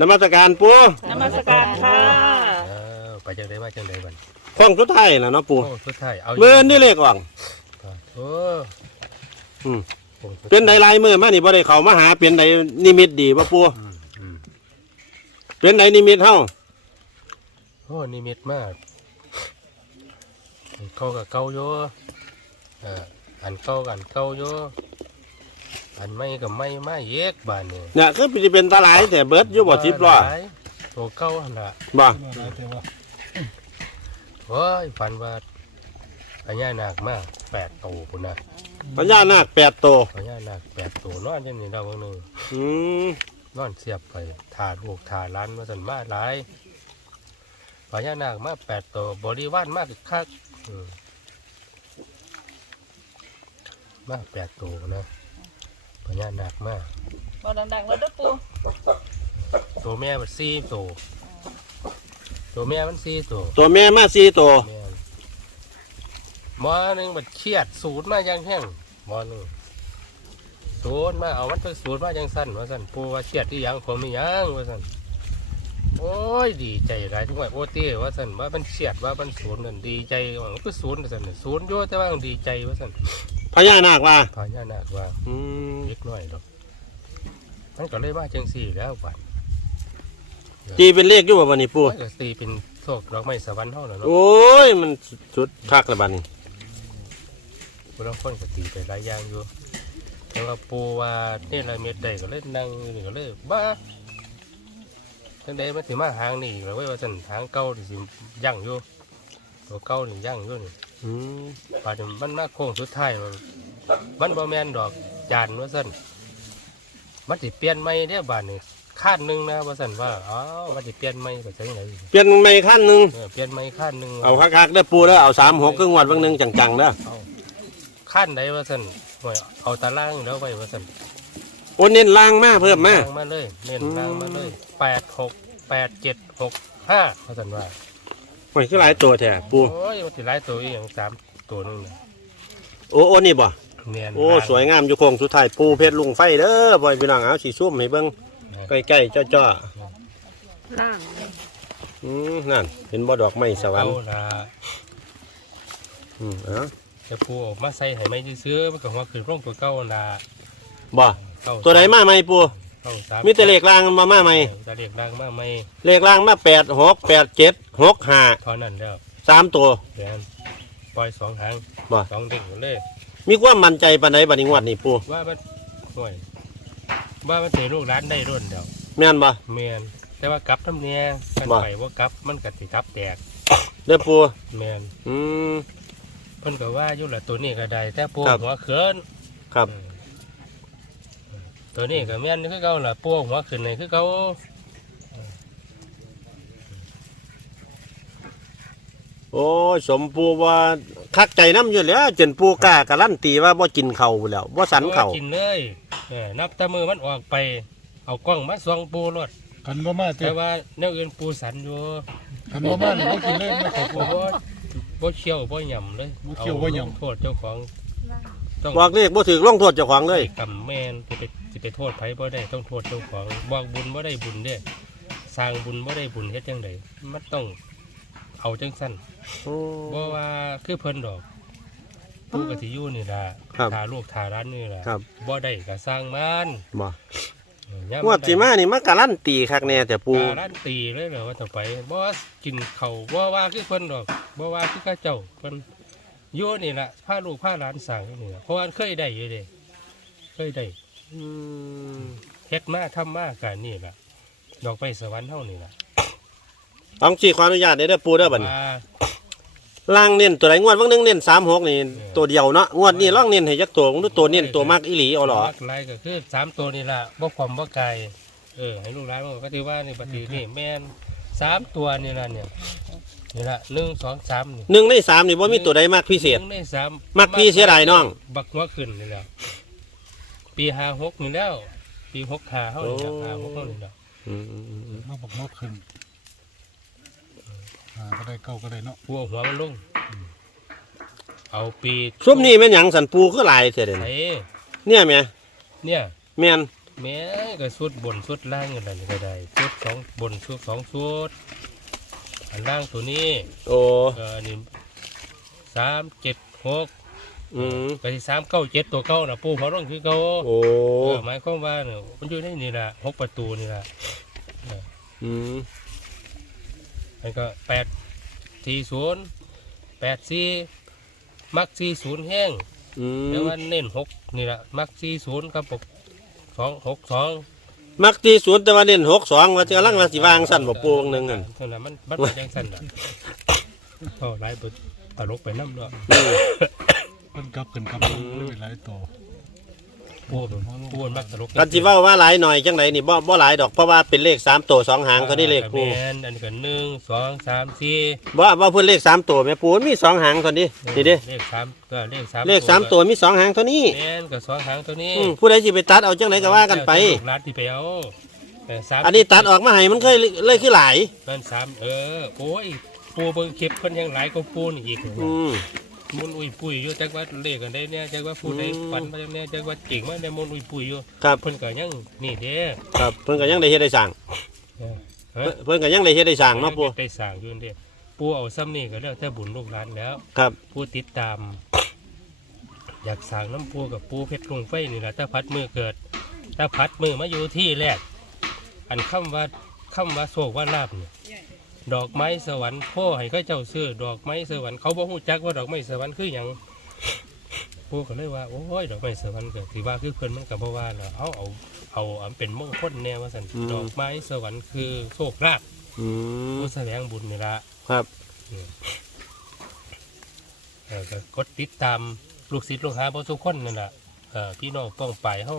นมัสการปูนมัสการค่ะ เออไปจังไดมาจังไดบัดข้องสุดท้ายแล้วเนาะปูโอ้สุดท้ายเอาเมื่อนี่เลขอ่องโอ้อืมโอ้สุดเป็นใดลายมือมานี่บ่ได้เข้ามาหาเป็นใดนิมิตดีบ่ปูอืมอืมเป็นใดนิมิตเฮาโอ้นิมิตมาก เขากับเก่าโยเอ่ออันเก่ากับอันเก่าโย อันไม่กับไม่มาเยกบานนี่เนี่ยคือสิเป็นตาหลายแต่เบิดอยู่บ่สิบล้อหลายตัวเก่าหั่นล่ะบ่โอ้ยฝันว่าพญานาคมากแปดตัวพุ่นนะพญานาคแปดตัวพญานาคแปดตัวนอนอยังนี่เราเบิ่งหนึงอืมนอนเสียบไปถ่าลูกถ่าหล้านมาสันมาหลายพญานาคมาแปดตัวบริวารมากคักอืมมาแปดตัวนะ พญานาคมามาดังๆแล้วเด้อปูตัวแม่มันสี่ตัวตัวแม่มันสี่ตัวตัวแม่มาสี่ตัวแม่นหมอหนึ่งมันเครียดสูตรมาอย่างแห้งหมอหนึ่งสูตรมาเอามันไปสูตรมาอย่างสั้นว่าสั้นปูว่าเครียดที่ยังผมมีหยังว่าสั้นโอ้ยดีใจหลายทุกวันโอเต้ว่าสันว่ามันเฉียดว่ามันศูนย์นั่นดีใจว่ามันก็ศูนย์สันน่ะศูนย์โยแต่ว่ามันดีใจว่าสัน พญานาคว่าพญานาคว่าอืมเล็กน้อยดอกมันก็เลยมาจังสี่แล้ววันตีเป็นเลขอยู่บ่บัดนี้ปูมันก็ตีเป็นโชคดอกไม้สวรรค์เท่านั้นเนาะโอ้ยมันสุดคักแล้วบัดนี้บางคนก็ตีไปหลายอย่างอยู่แต่ว่าปูว่าเนี่ยละเม็ดใดก็เลยนั่งอยู่นี่ก็เลยบ้าจังใดมันถึมาหางนี่อีกแล้วเว้ยว่าสันหางเก่าที่สิยั่งอยู่ตัวเก่านี่ยั่งอยู่นี่ อืมป่านนี้มันมาโค้งสุดท้ายมันมันบ่แม่นดอกจานว่าซั่นมันสิเปลี่ยนใหม่เด้อบาดนี้ขั้นหนึงนะว่าซั่นว่าอ๋อมันสิเปลี่ยนใหม่ก็จังไดเปลี่ยนใหม่ขั้นหนึงเออเปลี่ยนใหม่ขั้นหนึงเอาคักๆเด้อปูเด้อเอา36ครึ่งวันเบิ่งหนึงจังๆเด้อเอาขั้นใดว่าซั่นโอ้ยเอาตารางแล้วไว้ว่าซั่นโอ้เน้นล่างมาเพิ่มมาล่างมาเลยเน้นล่างมาเลย8 6 8 7 6 5ว่าซั่นว่า โอ้ยคือหลายตัวแท้ปู โอ้ยมันสิหลายตัวอีหยังสามตัวหนึงน่ะโอ้โอ้นี่บ่เนียนโอ้ สวยงามอยู่โคงสุดท้ายปูเพชรลุงไฟเด้อบ่อยพี่น้องเอาสีส้มให้เบิ่งใกล้ๆจ้อล่างๆอืมนั่น เห็นบ่ดอกไม้สวรรเอาค์ล่ะอืมเอ้าจะปูออกมาใส่ให้ไม่ซื้อๆมันก็หัวขึ้นร่องตัวเก่าน่ะบ่ เก้าตัวไหนมาใหม่ปู เก้าสามมีแต่เลขล่างมามาใหม่จะเรียกดังมากไหมเลขล่างมา8 6 8 7 6 5เท่านั้นแล้ว3ตัว เดี๋ยวปล่อยสองหางบ่ สองเด้งหมดเลย มีความมั่นใจปานใดบัดนี้งวดนี้ปูว่ามันห่วย ว่ามันเสียลูกร้านได้รุ่นเดียวแม่นบ่ เมียนแต่ว่ากลับทำเนียกันบ่ ไปว่ากลับมันกัดสิกลับแตกเด้อปูเมียนอืม เพิ่นก็ว่าอยู่ละตัวนี้ก็ได้แต่ปูครับ หัวเขินครับ เออ ตัวนี้ก็แม่นคือเก่าล่ะปูหัวขึ้นนี่คือเก่าโอ้ยสมปูว่าคักใจน้ำอยู่แล้วจนปูกล้าการันตีว่าบ่กินข้าวพู้นแหล้วบ่สันข้าวกินเลยเออนับแต่มือมันออกไป เอากล้องมาส่องปูรถขันบ่มาเต็แต่มว่าแนวอื่นปูสันอยู่ขันบ่มานี่บ่กินเลยไม่ขอบ่บ่บ่เชี่ยวบ่หย่ำเลยบ่เคี่ยวบ่หย่ำอาโทษเจ้าของ ต้องบอกเลขบ่ถือลงโทษเจ้าของเลย กำแม่นสิไปสิไป โทษไผบ่ได้ต้องโทษเจ้าของบอกบุญบ่ได้บุญเด้สร้างบุญบ่ได้บุญเฮ็ดจังไดมันต้องเอาจังสั้นบ่ว่าคือเพิ่นดอกปูกสิอยู่นี่ล่ะครับทาลูกทาร้านนี่ล่ะครับ บ่ได้ก็สร้างมันบ่เออย่งวดสิมานี่มาการันตีคักแน่แต่ปู การันตีเลยเหรอว่าต่อไปบ่ว่ากินเขาวบ่ว่าคือเพิ่นดอกบ่ว่าคือข้าเจ้าเพิ่นอยู่นี่ล่ะพาลูกพาหลานสั่งอยู่นี่ล่ะเพราะว่าเคยได้อยู่เด้เคยได้อืม เฮ็ดมาทำมากันนี่ล่ะดอกไปสวรรค์เฮานี่ล่ะต้องสิขออนุญาตเด้อเด้อปูเด้อบัดนี้ว่าล่างเน้นตัวไหนงวดเบิ่งหนึงเน้น36นี่ตัวเดียวเนาะงวดนี้ลองเน้นให้จักตัวผมดูตัวเน้นตัวมักอีหลีเอาเหรอมักหลายก็คือสามตัวนี่ล่ะบ่ความบ่ไกลเออ ให้ลูกหลานมันก็ถือว่านี่ปฏินี่แม่นสามตัวนี่ล่ะเนี่ยนี่ล่ะหนึ่งสองสามนี่หนึ่งในสามนี่บ่มีตัวใดมากพิเศษ หนึ่งในสามมักพี่เสียดายน้อง บักหัวขึ้นนี่แหละ ปีห้าหกนี่แล้ว ปีหกห้าเท่านี้แล้วโอ้ห้าหกเท่านี้แล้วอืมอืมอืมมาบอกนกขึ้นอ่าก็ได้เก้าก็ได้เนาะหัวหัวมันลงเอาปีซุมนี่แม่นหยังสันปูคือหลายเสียเด่นไอ้เนี่ยแม่เนี่ย แม่นแม่ก็สุดบนสุดล่างอะไรก็ได้สุดสองบนสุดสองสุดอันล่างตัวนี้โอ้ เอออันนี้สามเจ็ดหก อืมก็ที่สามเก้าเจ็ดตัวเก้านะปูเขาต้องคือเก้าโอ้เออหมายความว่าเนี่ยมันอยู่ในนี่แหละหกประตูนี่แหละอืมมันก็แปดสี่ศูนย์แปดสี่มักสี่ศูนย์แห้งอืแต่มว่าเน้นหกนี่แหละมักสี่ศูนย์ครับปกสองหกสองมักตีศูนย์แต่ว่าเน้นหกสองว่าจะกำลังว่าสิวางสั่นบ่ปูวงหนึงนั่นเท่านั้นมันบัดมันยังสั่นอะเอาหลายบทตลกไปน้ำเนาะอื มมันกลับกันครับเลยหลายตัวปูปูมันมักตลกกันสิเว้าว่าหลายหน่อยจังไดนี่บ่บ่หลายดอกเพราะว่าเป็นเลขสามตัวสองหางเท่านี้เลขปูแมนอันนี้ก็หนึ่งสองสามสี่บ่ว่าเพิ่นเลขสามตัวแม่ปูมันมีสองหางเท่านี้นี่เด้เลขสามก็เลขสามเลขสามตัวมีสองหางเท่านี้แมนก็สองหางตัวนี้อืมผู้ใดสิไปตัดเอาจังไดก็ว่ากันไปลูกหลานที่ไปเอาเสามอันนี้ตัดออกมาให้มันเคยเลยคือหลายมันสามเออโอ้ยปูเบิ่งคลิปเพิ่นยังหลายกว่าปูนี่อีกอืม มุนอุ้ยปุยอยู่จักว่าเลขกันได้เนี่ยจักว่าผู้ใดอืมฝันมาจังเนี่ยจักว่าเก่งมาเนี่ยมุนอุ้ยปุยอยู่ครับเพิ่นก็ยังนี่เด้ครับเพิ่นก็ยังได้เฮ็ดได้สร้างเออเพิ่นเพิ่นก็ยังได้เฮ็ดได้สร้างเนาะปูได้สร้างอยู่เด้ปูเอาซ้ำนี่ก็แล้วแต่บุญลูกหลานแล้ว ครับผู้ติดตาม อยากสร้างน้ำปูกับปูเพชรลุงไฟนี่แหละถ้าพัดมือเกิดถ้าพัดมือมาอยู่ที่แรกอันคำว่าคำว่าโศกว่าลาบเนี่ย ดอกไม้สวรรค์พ่อให้เขาเจ้าซื้อดอกไม้สวรรค์เขาบอกหูจักว่าดอกไม้สวรรค์คืออย่างปูก็เลยว่าโอ้ยดอกไม้สวรรค์ก็ถือว่าคือเพิ่นมันกับว่าเนาะเอาเอาเอาอันเป็นมงคลแนวว่าสันดอกไม้สวรรค์คือโชคลาภอืมผู้แสวงบุญนี่ละครับเออก็กดติดตามลูกศิษย์ลูกหาบ่ทุกคนนั่นแหละเออพี่น้องป้องไปเฮา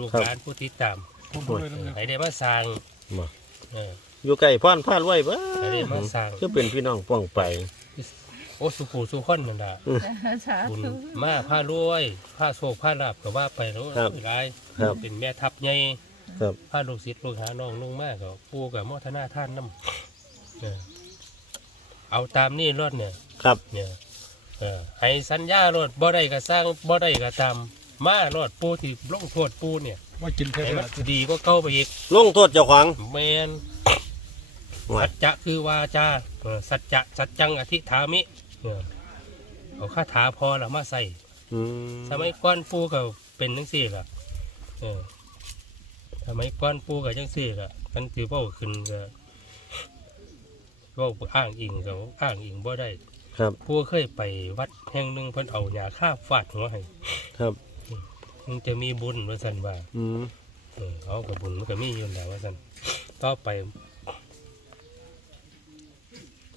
ลูกหลานผู้ติดตามผมเลยเอนะอให้ได้มาสร้างบ่เอออยู่ใกล้พรพารวยเบ่ให้ได้มาสร้างคือเป็นพี่น้องป้องไป โอ้สุขูสุขคนนั่นล่ะสาบุญธุมาผ้ารวยผ้าโชคผ้าลาบก็ว่าไปแล้วครับหลายครับเป็นแม่ทัพใหญ่ครับ ผ้าลูกศิษย์ลูกหาน้องนุ่งมากก็ปู่กับมอทนาท่านนำเออเอาตามนี่รถเนี่ย ครับเนี่ยเออให้สัญญารถบ่ได้ก็สร้างบ่ได้ก็ตาม มารถปูที่ลงโทษปูเนี่ยว่ากินแค่ให้ไหมันนดีก็เก่าไปอีกลงโทษเจ้าของแมนว่า สัจจะคือวาจาเออสัจจะสัจจังอธิฐามิเออเอาคาถาพอแล้วมาใส่อืมสมัยก่อนปูก็เป็นจังซี่ล่ะเออสมัยก่อนปูก็จังซี่ล่ะมันถือเว้าขึ้นก็เว้าอ้างอิงก็อ้างอิงบ่ได้ ครับปูเคยไปวัดแห่งหนึ่งเพิ่นเอาหญ้าคาบฟาดหัวให้ครับมันจะมีบุญว่าซั่นว่า อืมเออเอากับบุญมันก็มีอยู่แล้วว่าซั่นต่อไป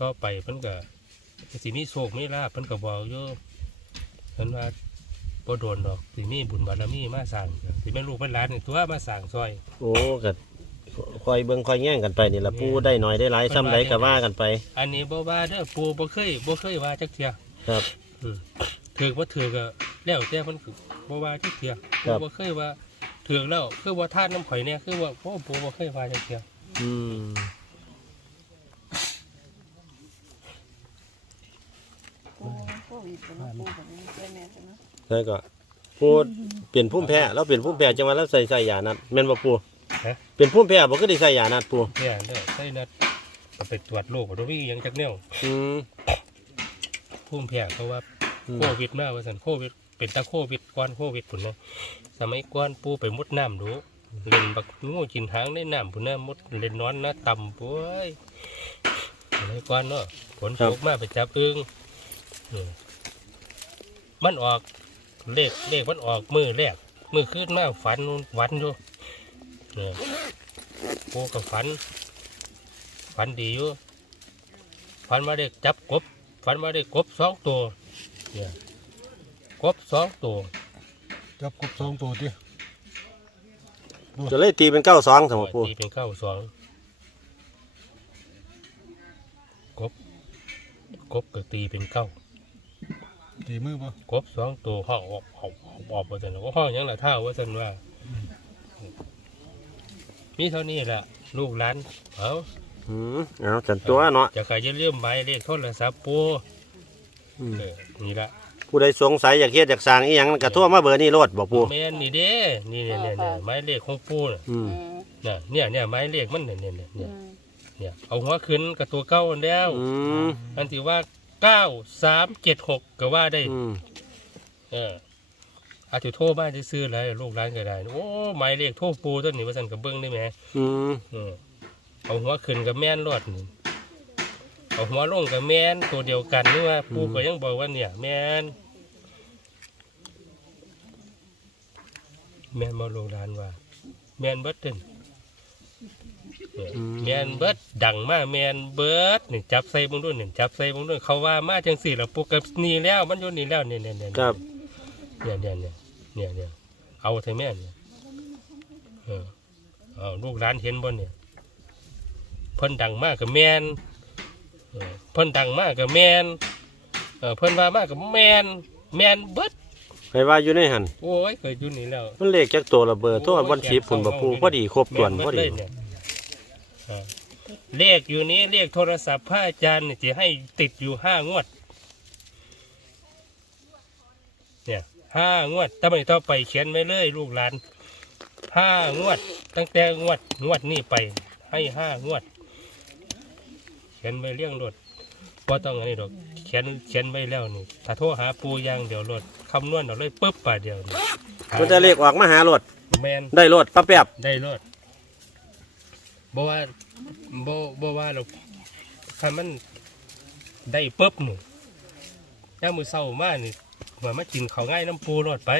ต่อไปเพิ่นก็สิมีโชคมีลาภเพิ่นก็บอกอยู่เพิ่นว่าบ่โดนดอกสิมีบุญบารมีมาสร้างสิแม่นลูกเป็นหลานนี่ตัวมาสร้างซอยโอ้ก็คอยเบิ่งคอยแย่งกันไปนี่ละปูได้หน่อยได้หลายซ้ำใดก็ว่ากันไป อันนี้บ่ว่าเด้อปู่บ่เคยบ่เคยว่าจักเที่ยครับอืมถือบ่ถือก็แล้วแต่เพิ่นก็บ่ว่าจักเที่ยครัปู่บบ่เคยว่าถือแล้วคือว่าทานน้ำข่อยเนี่ยคือว่าโอ้ปู่บ่เคยว่าจักเที่ยอืม ปูโควิดเป็นปู แบบนี้ใช่ไหมใช่ไหมแล้วก็ปูเปลี่ยนพุ่มแพ้แล้วเปลี่ยนพุ่มแพ้จังหวะแล้วใส่ใส่ยานัดแม่นบ่ปูฮะ เปลี่ยนพุ่มแพ้บ่ก็ได้ใส่ยานัดปูเนี่ยเด้อใส่นัดก็ไปตรวจโรคบ่มีหยังจักแนวอืมภูมิแพ้เขาว่าอืมโควิดมาว่าซั่นโควิดเป็นตาโควิดก่อนโควิดพุ่นนะสมัยก่อนปู่ไปมุดน้ำดูเล่นบักงูกินหางในน้ำพุ่นนะมุดเล่นนอนนะต่ำป่วยสมัยก่อนเนาะฝนตกมาไปจับอึ้งเออ มันออกเลขเลขมันออกมือแรกมือขึ้นมาฝันฝันอยู่เออปู่กับฝัน ฝันดีอยู่ฝันมาได้จับกบฝันมาได้กบสองตัวเนี่ยกบสองตัวจับกบสองตัวดิจะเลยตีเป็นเก้าสองสมปูตีเป็นเก้าสองกบกบก็ตีเป็นเก้า ตีมือป่ะกบสองตัวห้องออกออกออกออกว่าสันว่าห้องหยังละเท่าว่าสันว่ามีเท่านี้แหละลูกหลานเอาอืมเอาจันตัวเนาะจะใครจะเลื่อมใบเลขโทรศัพท์ปูอืมเออนี่ละผู้ใดสงสัยอยากเฮ็ดอยากสร้างอีหยังก็โทรมาเบอร์นี้โลดบ่ปูแม่นนี่เด้นี่เนี่ยเนี่ยเนี่ยหมายเลขของปูน่ะอืมอืมน่ะเนี่ยเนี่ยหมายเลขมันเนี่ยเนี่ยเนี่ยอืเนี่ยมเนี่ยเอาหัวขึ้นกับตัวเก้าแล้วอืมอันที่ว่า เก้าสามเจ็ดหกก็ว่าได้ อืมเอออาจจะโทรมาจะซื้ออะไรลูกร้านก็ได้ โอ้หมายเลขโทรปูต้นนี้ว่าสันกับเบิ้งได้ไหมอืมเออเอาหัวขึ้นกับแม่นรอดนี่เอาหัวลงกับแม่นตัวเดียวกันนี่ว่าปูก็ยังบอกว่าเนี่ย แม่นแม่นมาลูกร้านว่า แม่นเบิดเต้นเออ แม่นเบิดดังมากแม่นเบิดนี่จับใส่เบงด้วยนี่จับใส่เบงด้วยเขาว่ามาจังสี่แล้วปูกับนี่แล้วมันอยู่นี่แล้วเนี่ยเนี่ยเนี่ยครับเนี่ยเนี่ยเนี่ยเนี่ยเนี่ยเอาเถอะแม่เนี่ยเออเอาลูกร้านเห็นบ่เนี่ยเพิ่นดังมากกับแมนเออเพิ่นดังมากกับแมนเออเพิ่นว่ามากกับแมนแมนเบิด ให้ว่าอยู่ในหันโอ้ยเคยอยู่นี่แล้ว มันเลขจักตัวละเบอร์โทรบ่สิบพุ่นบ่ปูพอดีครบถ้วนพอดีแม่นเบิเลยเนี่ยเออเลขอยู่นี้เลขโทรศัพท์พระอาจารย์เนี่ยจะให้ติดอยู่ห้างวด เนี่ยห้างวดถ้าไม่ต่อไปเขียนไว้เลยลูกหลานห้างวด ตั้งแต่งวดงวดนี้ไป ให้ห้างวด เขียนไว้เรื่องรถ พอต้องอันนี้ดอกเขียนเขียนไว้แล้วนี่ถ้าโทรหาปูอยางเดี๋ยวรถคำนวณเอาเลยปุ๊บป่าเดียวนี่มันจะเลขออกมาหาโลดแมนได้โลดปั๊บแป๊บได้รถบ่ว่าบ่บ่ว่าหรอกถ้ามันได้ปุ๊บนี่ย่ามมือเศร้ามานี่ว่ามากินเขาวง่ายน้ำปูรถไป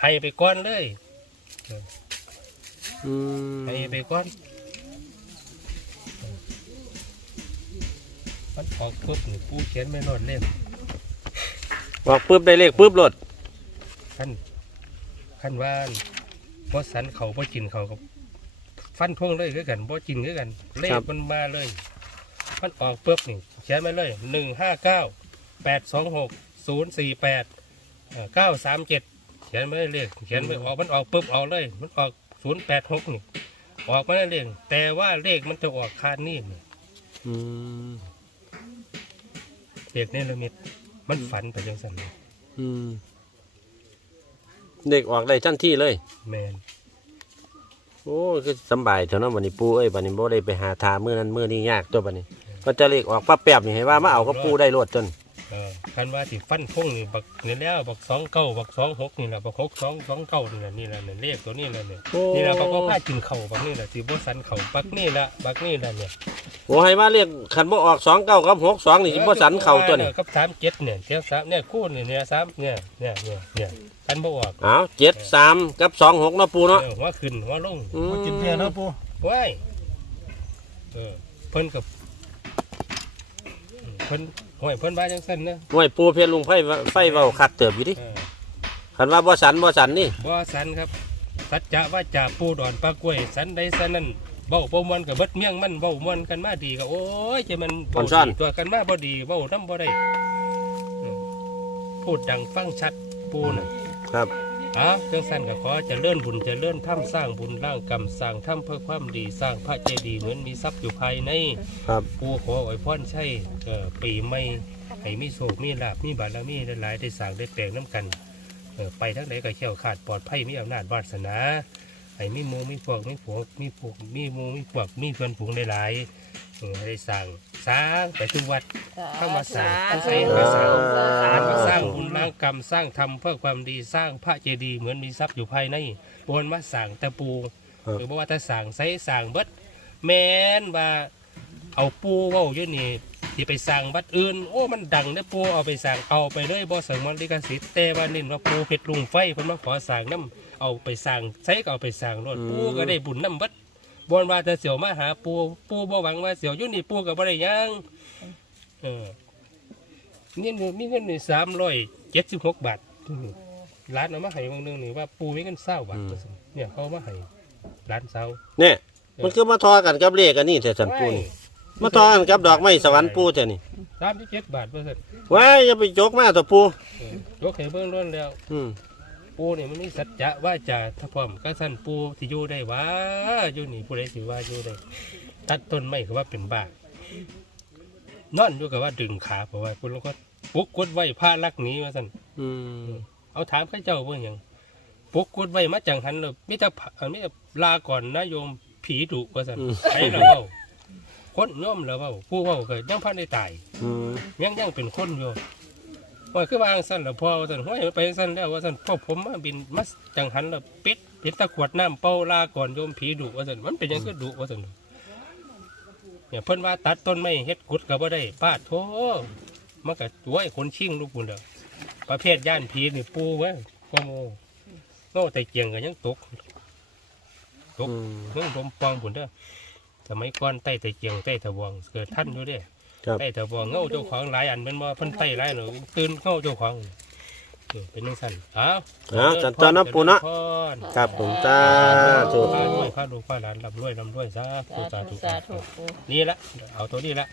ให้ไปก้อนเลยอืมให้ไปก้อน มันออกปุ๊บนี่ปูเขียนไม่รอดเล่มออกปึ๊บได้เลขปึ๊บโลดขั้นขั้นว่าบ่สันเขาบ่กินเขากับฟันทงเลยคือกันบ่กินคือกัน เลขมันมาเลยมันออกปุ๊บนี่เขียนมาเลยหนึ่งห้าเก้าแปดสองหกศูนย์สี่แปดเก้าสามเจ็ดเขียนมาเลยเลขเขียนไปออกมันออกปุ๊บเอาเลย มันออกศูนย์แปดหกนี่ออกมาได้เลขแต่ว่าเลขมันจะออกคานนี่นี่อืม เลขนี่ละมิดมันฝันไปจังสันเลยอืมเด็กออกได้ทันทีเลย แมนโอ้ยคือสำบายเถอะเนาะบัดนี้ปูเอ้ยบัดนี้บ่ได้ไปหาทามื้อนั้นมื้อนี้ยากตัวบัดนี้ ก็จะเลขออกปั๊บแป๊บนี่ให้ว่ามาเอากับปูได้โลดจนเออ คันว่าที่ฟันพงนี่บักนี่แล้วบักสองเก้าบักสองหกนี่แหละบักหกสองสองเก้านี่แหละนี่แหละเนี่ยเลขตัวนี้แหละเนี่ยโอ้นี่แหละบักว่าพากินเข่าบักนี่แหละที่บ่สันเข่าบักนี่ละบักนี่ละเนี่ยโอ้ให้มาเลขคันบ่ออก29กับ62นี่สิบ่สันเข้าตัวนี่กับสามเจ็ดเนี่ยเจ้าสามเนี่ยคู่นี่เนี่ยสามเนี่ยเนี่ยเนี่ยเนี่ยกันบ่ออกเอา73กับ26เนาะปูเนาะเออหัวขึ้นหัวลงอืมกินเบียร์เนาะปูว้ายเออเพิ่นกับเพิ่น ห้อยเพิ่นว่าจังซั่นนะห่วยปูเพชรลุงไฟว่าไฟเว้าคักเติบอยู่ดิเออคันว่าบ่สันบ่สันนี่บ่สันครับ สัจจะว่าจะปูดอนปลากล้วยสันใดสันนั้นเบ้าบ่มวนกับเบิดเมี่ยงมันเบ้ามวนกันมาดีก็โอ้ยจะมันเว้าดีตัวกันมาบ่ดีเบ้านำบ่ได้เออพูดดังฟังชัดปูน่ะครับ อ๋อจังสั้นก็ขอเจะเลื่อนบุญเจะเลื่อนถ้ำสร้างบุญร่างกรรมสร้างถ้ำเพื่อความดีสร้างพระเจดีย์เหมือนมีทรัพย์อยู่ภายในครับปูขออวยพรใช่เอ่อปีใหม่ให้มีโชคมีลาภมีบารมีหลายๆได้สร้างได้แปลงน้ำกันเอ่อไปทั้งไหนก็เขี่ยวขาดปลอดภัยมีอำนาจวาสนาให้มีหมูมีพวกมีผัวมีผูกมีหมูมีพวกมีเพื่อนฝูงหลายๆ เออให้ได้สร้างสร้างไปทุกวัด เข้ามาสร้างอาศัยมาสร้างการมาสร้างบุญล้างกรรมสร้างธรรมเพื่อความดีสร้างพระเจดีย์เหมือนมีทรัพย์อยู่ภายในบนมาสร้างตะปูครับ หรือว่าถ้าสร้างใส่สร้างเบิดแมนว่าเอาปูเว้าอยู่นี่ที่ไปสร้างบัดอื่น โอ้มันดังนะปูเอาไปสร้างเอาไปเลยบ่สงวนลิขสิทธิ์แต่ว่าเน้นว่าปูเพชรลุงไฟเพิ่นมาขอสร้างน้ำเอาไปสร้างใช้ก็เอาไปสร้างรถปูก็ได้บุญน้ำเบิด บนว่าจะเสียวมาหาปูปูบ่หวังว่าเสียวอยู่นี่ปูก็บ่ได้หยังเออนี่หนูมีเงินหนึ่งสามร้อยเจ็ดสิบหกบาทร้านเอามาให้วงหนึงนี่ว่าปูมีเงินเศร้าบาทเนี่ยเขาเอามาให้ร้านเศร้าเนี่ยมันคือมาทอกันกับเลขอันนี้แต่สันปูนี่มาทอกันกับดอกไม้สวรรค์ปูแต่นี่สามที่เจ็ดบาทเปอร์เซ็นต์ว้ายอย่าไปจกมาตัวปูยกให้เบื้องต้นแล้ว อืม ปูเนี่ยมันมีสัจจะว่าจะถ้าพร้อมก็สั่นปูที่อยู่ได้วะอยู่นี่ผู้ใดสิว่าอยู่ได้ตัดต้นไม้ก็ว่าเป็นบ้านอนอยู่กับว่าดึงขาเพราะว่าคุณแล้วก็ปุกกดไว้ผ้าลักหนีว่าซั่นอืมเอาถามข้าเจ้าว่าหยังปุกกดไว้มาจังหันเลยมิแต่พระมิแต่ลาก่อนนะโยมผีดุว่าซั่นไอ้เราเว้าคนโยมเราเว้าผู้เว้าก็ยังพันได้ตายอืมยังยังเป็นคนอยู่ ว่าคือวาจั่งสั้นแล้วพอว่าซั่นห้อยไปจั่งสั้นแล้วว่าซั่นพ่อผมมาบินมาจังหันแล้วปิดปิดตะขวดน้ำเป่าลาก่อนโยมผีดุว่าซั่นมันเป็นหยังคือดุว่าซั่นเนี่ยเพิ่นว่าตัดต้นไม้เฮ็ดกุดก็บ่ได้ปาดโธมันก็ตัวไอ้คนชิงลูกพุ่นเด้อประเภทย่านผีนี่ปูเว้ยโอ้โหโง่แต่เกียงก็ยังตกตกอืมเรื่องลมปองพุ่นเด้อสมัยก่อนใต้แต่เกียงใต้ตะวงเกิดท่านอยู่เด้ ครับได้แต่บอกเงาเจ้าของหลายอันเป็นว่าเพิ่นไต่หลายหนูตื่นเงาเจ้าของนี่เป็นจังซั่นอ้าวอ้าวจันทร์นะปูเนาะจริญพร ครับผมจ้าสาธุธุข้าลูกข้าหลานร่ำรวยร่ำรวยสาธุสาสาธุธุสาธุปู นี่ละเอาตัวนี้ละ